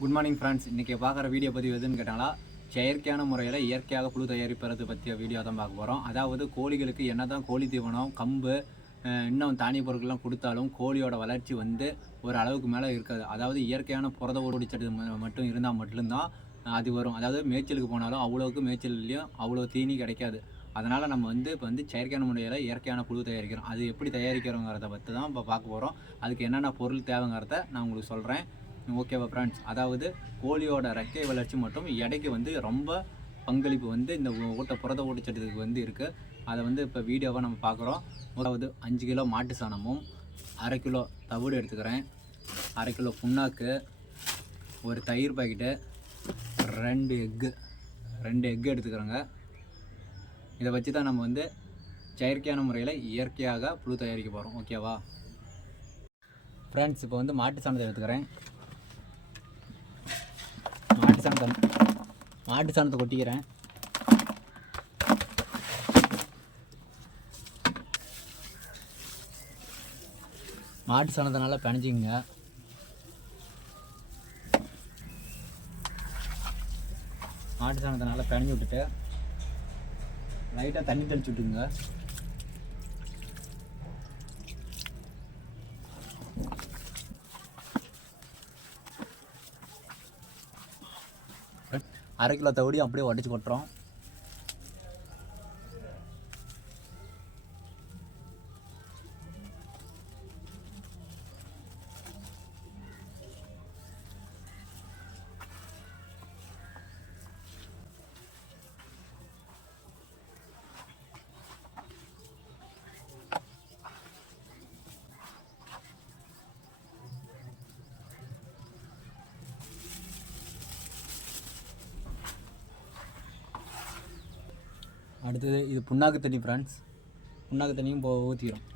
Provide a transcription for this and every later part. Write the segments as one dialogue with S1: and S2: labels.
S1: Good morning friends இன்றைக்கி பார்க்குற video பதிவு எதுன்னு கேட்டாங்களா செயற்கையான முறையில் இயற்கையாக புழு தயாரிப்பது பற்றிய வீடியோ தான் பார்க்க போகிறோம் அதாவது கோழிகளுக்கு என்ன தான் கோழி தீவனம் கம்பு இன்னும் தானிய பொருட்கள்லாம் கொடுத்தாலும் கோழியோட வளர்ச்சி வந்து ஒரு அளவுக்கு மேலே இருக்காது. அதாவது இயற்கையான புரத ஓடிச்சது மட்டும் இருந்தால் மட்டும்தான் அது வரும். அதாவது மேய்ச்சலுக்கு போனாலும் அவ்வளோக்கு மேய்ச்சல்லையும் அவ்வளோ தீனி கிடைக்காது. அதனால் நம்ம வந்து இப்போ வந்து செயற்கையான முறையில் இயற்கையான புழு தயாரிக்கிறோம். அது எப்படி தயாரிக்கிறோங்கிறத பற்றி தான் இப்போ பார்க்க போகிறோம் அதுக்கு என்னென்ன பொருள் தேவைங்கிறத நான் உங்களுக்கு சொல்கிறேன் ஓகேவா ஃப்ரெண்ட்ஸ் அதாவது கோழியோட ரெக்கை வளர்ச்சி மற்றும் எடைக்கு வந்து ரொம்ப பங்களிப்பு வந்து இந்த ஊ- ஊட்ட புரத ஊட்டச்சத்துக்கு வந்து இருக்குது அதை வந்து இப்போ வீடியோவாக நம்ம பார்க்குறோம். அதாவது அஞ்சு கிலோ மாட்டு சாணமும் அரை கிலோ தவிடு எடுத்துக்கிறேன். அரை கிலோ புண்ணாக்கு ஒரு தயிர் பாக்கெட்டு ரெண்டு எக்கு ரெண்டு எக்கு எடுத்துக்கிறோங்க. இதை வச்சு தான் நம்ம வந்து செயற்கையான முறையில் இயற்கையாக புழு தயாரிக்க போகிறோம் ஓகேவா ஃப்ரெண்ட்ஸ் இப்போ வந்து மாட்டு சாணத்தை எடுத்துக்கிறேன். மாட்டு சாணத்தை மாட்டு சாணத்தை கொட்டிக்கிறேன். மாட்டு சாணத்தை நல்லா பிணைஞ்சிக்கங்க. மாட்டு சாணத்தை நல்லா பிணைஞ்சி விட்டுட்டு லைட்டாக தண்ணி தெளிச்சு விட்டுங்க அரை கிலோ தவிடி அப்படியே உடச்சி கொட்டுறோம். அடுத்தது இது புண்ணாக்கு தண்ணி ஃப்ரெண்ட்ஸ் புண்ணாக்கு தண்ணியும் போ ஊற்றிக்கிறோம்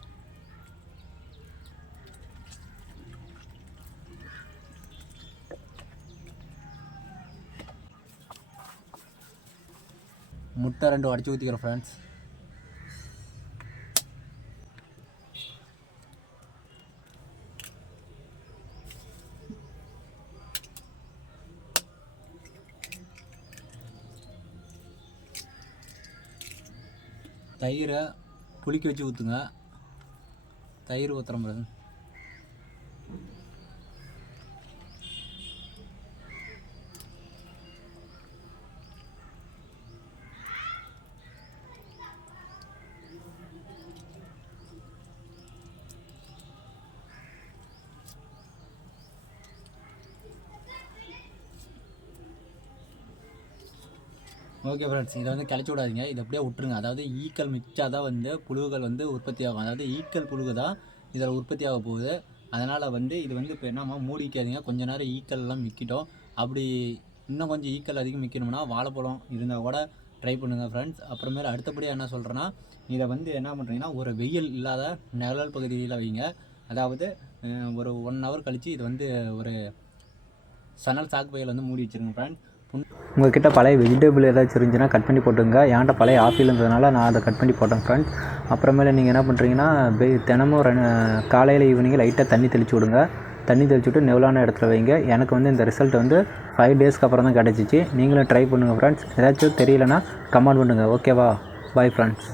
S1: முட்டை ரெண்டு உடச்சி ஊற்றிக்கிறோம் ஃப்ரெண்ட்ஸ் தயிரை புளிக்க வச்சு ஊற்றுங்க தயிர் ஊற்றுறோம் பாருங்க ஓகே ஃப்ரெண்ட்ஸ் இதை வந்து கிளச்சி விடாதீங்க. இதை அப்படியே விட்டுருங்க. அதாவது ஈக்கள் மிச்சா தான் வந்து புழுகள் வந்து உற்பத்தி ஆகும் அதாவது ஈக்கள் புழுகு தான் இதில் உற்பத்தி ஆக போகுது. அதனால் வந்து இது வந்து இப்போ என்னம்மா மூடிக்காதீங்க கொஞ்ச நேரம் ஈக்கள் எல்லாம் மிக்கிட்டோம். அப்படி இன்னும் கொஞ்சம் ஈக்கள் அதிகம் மிக்கணும்னா வாழைப்பழம் இருந்தால் கூட ட்ரை பண்ணுங்கள் ஃப்ரெண்ட்ஸ் அப்புறமேல அடுத்தபடியாக என்ன சொல்கிறேன்னா இதை வந்து என்ன பண்ணுறீங்கன்னா ஒரு வெயில் இல்லாத நிழல் பகுதியில் வைங்க. அதாவது ஒரு ஒன் ஹவர் கழித்து இது வந்து ஒரு சணல் சாக்கு பையில் வந்து மூடி வச்சுருங்க ஃப்ரெண்ட்ஸ்
S2: உங்ககிட்ட பழைய வெஜிடபிள் ஏதாச்சும் இருந்துச்சுன்னா கட் பண்ணி போட்டுங்க. என்கிட்ட பழைய ஆப்பிள் இருந்ததுனால நான் அதை கட் பண்ணி போட்டேன் ஃப்ரெண்ட்ஸ் அப்புறமேல நீங்கள் என்ன பண்ணுறீங்கன்னா தினமும் ரெண்டு காலையில் ஈவினிங் லைட்டாக தண்ணி தெளிச்சு விடுங்க. தண்ணி தெளிச்சு விட்டு நெவலான இடத்துல வைங்க. எனக்கு வந்து இந்த ரிசல்ட் வந்து ஃபைவ் டேஸ்க்கு அப்புறம் தான் கிடச்சிச்சு. நீங்களும் ட்ரை பண்ணுங்கள் ஃப்ரெண்ட்ஸ் ஏதாச்சும் தெரியலனா கமெண்ட் பண்ணுங்கள் ஓகேவா பாய் ஃப்ரெண்ட்ஸ்